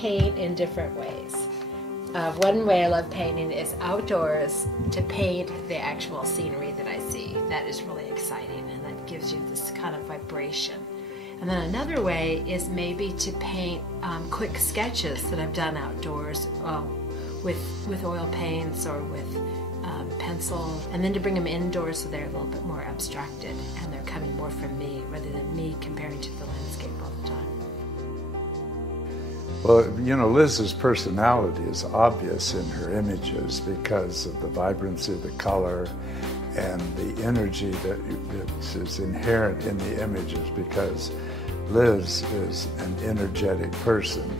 paint in different ways. One way I love painting is outdoors to paint the actual scenery that I see. That is really exciting, and that gives you this kind of vibration. And then another way is maybe to paint quick sketches that I've done outdoors with oil paints or with pencil, and then to bring them indoors so they're a little bit more abstracted and they're coming more from me rather than me comparing to the landscape all the time. Well, you know, Liz's personality is obvious in her images because of the vibrancy of the color and the energy that is inherent in the images, because Liz is an energetic person.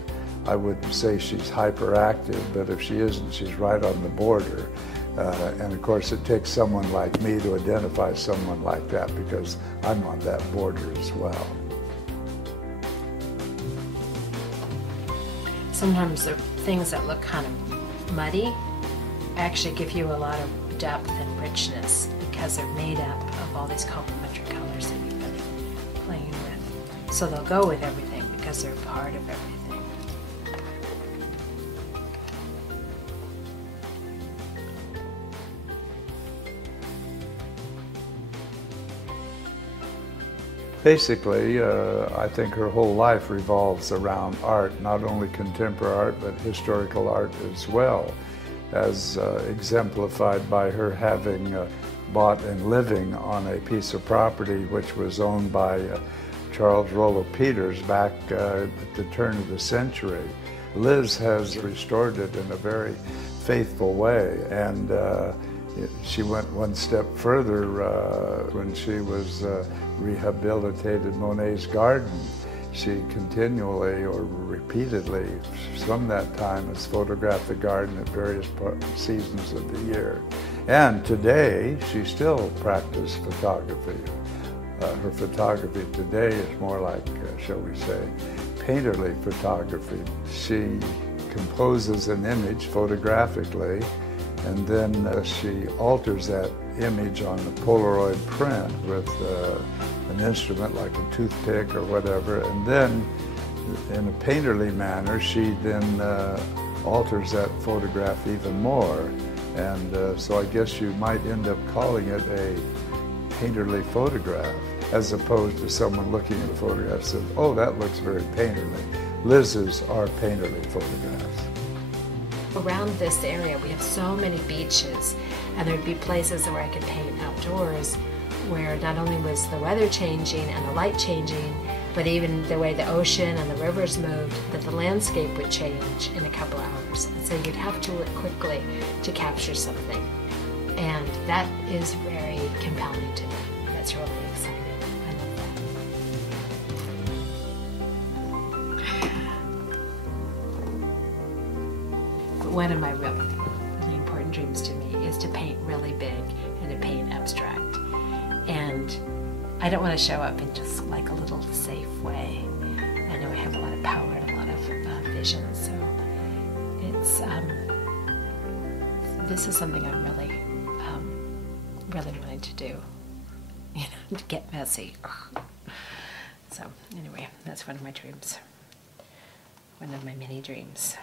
I wouldn't say she's hyperactive, but if she isn't, she's right on the border. And of course, it takes someone like me to identify someone like that, because I'm on that border as well. Sometimes the things that look kind of muddy actually give you a lot of depth and richness because they're made up of all these complementary colors that you've been playing with. So they'll go with everything because they're part of everything. Basically, I think her whole life revolves around art, not only contemporary art, but historical art as well, as exemplified by her having bought and living on a piece of property which was owned by Charles Rollo Peters back at the turn of the century. Liz has restored it in a very faithful way, and she went one step further when she was rehabilitated Monet's garden. She continually or repeatedly from that time has photographed the garden at various seasons of the year. And today she still practices photography. Her photography today is more like, shall we say, painterly photography. She composes an image photographically, and then she alters that image on the Polaroid print with an instrument like a toothpick or whatever, and then in a painterly manner she then alters that photograph even more, and so I guess you might end up calling it a painterly photograph, as opposed to someone looking at a photograph and says, oh, that looks very painterly. Liz's are painterly photographs. Around this area we have so many beaches, and there'd be places where I could paint outdoors where not only was the weather changing and the light changing, but even the way the ocean and the rivers moved, that the landscape would change in a couple hours. And so you'd have to work quickly to capture something. And that is very compelling to me. That's really exciting. I love that. But one of my really important dreams to me is to paint really big and to paint abstract. And I don't want to show up in just like a little safe way. I know I have a lot of power and a lot of vision, so it's this is something I'm really wanting to do. You know, to get messy. So anyway, that's one of my dreams. One of my many dreams.